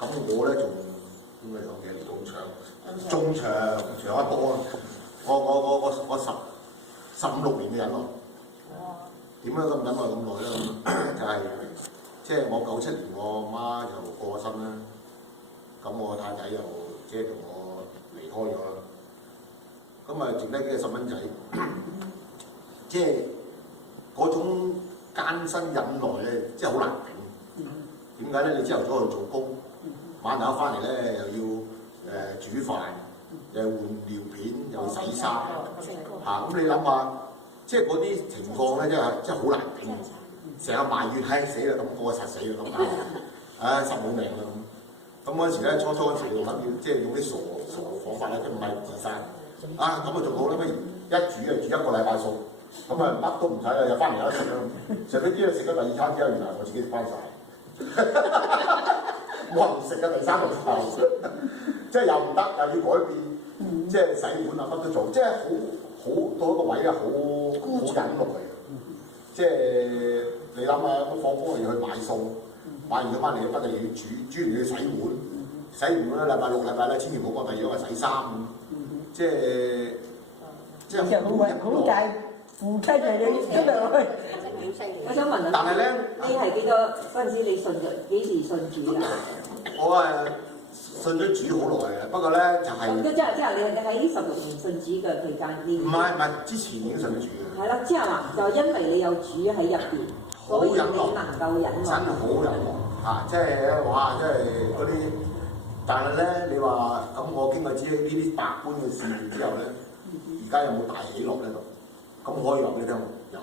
咁我咧仲應該講幾年中長一波啊！我15、16年嘅忍耐。點解咁忍耐咁耐咧？就係即係我97年我媽就過咗身啦，咁我太太又即係同我離開咗啦，咁啊剩低幾個細蚊仔，即係嗰種艱辛忍耐咧，即係好難頂。點解咧？你朝頭早去做工，晚黑翻嚟咧又要煮飯，又要換尿片，又要洗衫嚇。咁你諗下，即係嗰啲情況咧，真係好難頂。成日埋怨係死啦，咁我實死啦咁，唉實冇命啦咁。咁嗰陣時咧，初嗰陣時諗住即係用啲傻方法咧，即唔係自殺啊，咁啊仲好啦，不如一煮一個禮拜餸，咁啊乜都唔使啦，又翻嚟有得食啦。食咗啲食咗第2餐之後，原來我自己食翻晒。我唔食嘅第3個之後，即係又唔得，又要改變，即係洗碗啊乜都做，即係好到一個位咧，好忍耐。即係你諗下，放工又要去買餸，買完咗翻嚟不但要煮完要洗碗，洗完碗咧禮拜6、禮拜咧，千祈唔好講第2日洗衫咁，即係好大付出嘅你今日去。我想問下，但係咧，你係幾多嗰陣時你信咗幾時信主㗎？我信咗主好耐嘅，不過咧就係即係你喺呢16年信主嘅期間，唔係之前已經信咗主嘅。係啦，即係話就因為你有主喺入邊，所以你能夠忍耐。真係好忍耐嚇，即係哇，即係嗰啲。但係咧，你話咁我經過呢啲百般嘅試驗之後咧，而家有冇大喜樂喺度？咁可以話俾你聽，有。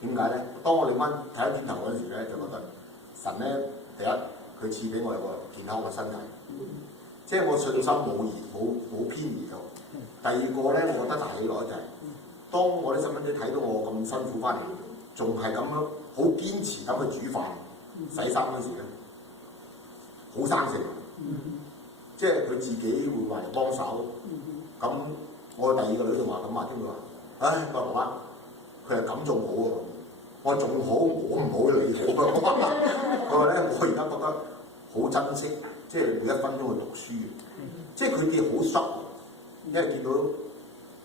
點解咧？當我哋睇翻轉頭嗰陣時咧，就覺得神咧，第一佢賜俾我有個健康嘅身體，即係我信心冇偏移到。第二個咧，我覺得大喜樂就係、當我啲細蚊仔睇到我咁辛苦翻嚟，仲係咁樣好堅持咁去煮飯、洗衫嗰時咧，好生性。即係佢自己會話嚟幫手。咁我第2個女就話咁話，聽佢話，唉，爸爸，佢係咁仲好喎。我仲好，我唔好你好啊！佢話咧，我而家覺得好珍惜，即係每1分鐘去讀書。即係佢哋好濕，因為見到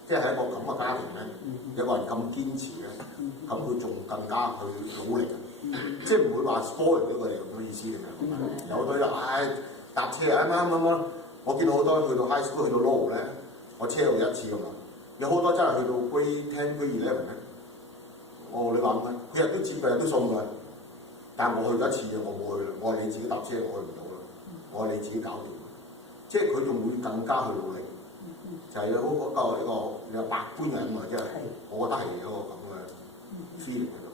即係喺一個咁嘅家庭咧，有個人咁堅持咧，咁佢仲更加去努力。即係唔會話 spoil 咗佢哋咁嘅意思嚟嘅。有好多人搭車啊啱，我見到好多去到 high school 去到 low 咧，我車過1次㗎嘛。有好多真係去到 grade 10、grade 11咧。哦，你話咩？佢日都接嘅，日都送㗎。但係我去咗1次嘅，我冇去啦。我係你自己搭車，我去唔到啦。我係你自己搞掂。即係佢仲會更加去努力，就係有嗰個有百般嘅忍耐，即係我覺得係有個咁嘅 feel 喺度。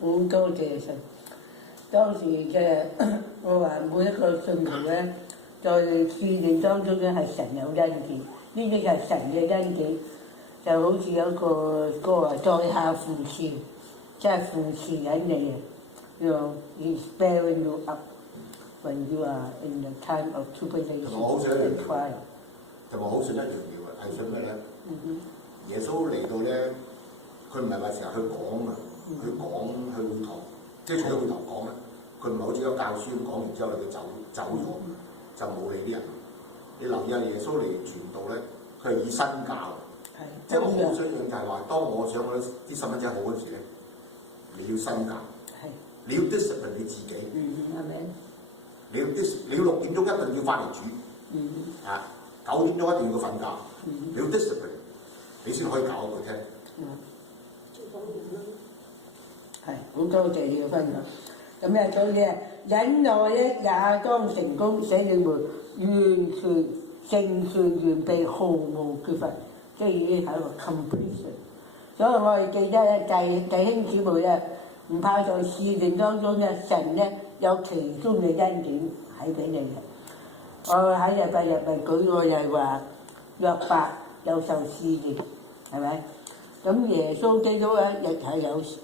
好多謝神。當時嘅我話每一個信徒咧，在試驗當中咧係神有恩典，呢啲就係神嘅恩典。就好似有一個歌話，在下扶持，即係扶持緊你啊！He's bearing you up when you are in the time of tribulation and trial。同埋好信一樣嘢喎，係信咩咧？耶穌嚟到咧，佢唔係話成日去講啊，去會堂，即係坐喺會堂講咧，佢唔係好似個教書咁講完之後佢走咗，就冇理啲人。你留意下耶穌嚟傳道咧，佢係以身教。即係我好想養就係話，當我想我啲細蚊仔好嗰時咧，你要身教，你要 discipline 你自己，係咪？你要6點鐘一定要翻嚟煮，啊9點鐘一定要瞓覺，你要 discipline，你先可以教佢聽。係，好多謝你嘅分享。咁咧，所以咧，忍耐咧也當成功，使你們完全成全完備，毫無缺乏。即係已經係一個 completion，所以我哋記得咧，弟兄姊妹咧，唔怕在試驗當中咧，神咧有其中嘅恩典喺俾你嘅。我喺禮拜日咪舉個又係話約伯有受試驗，係咪？咁耶穌基督咧亦係有試。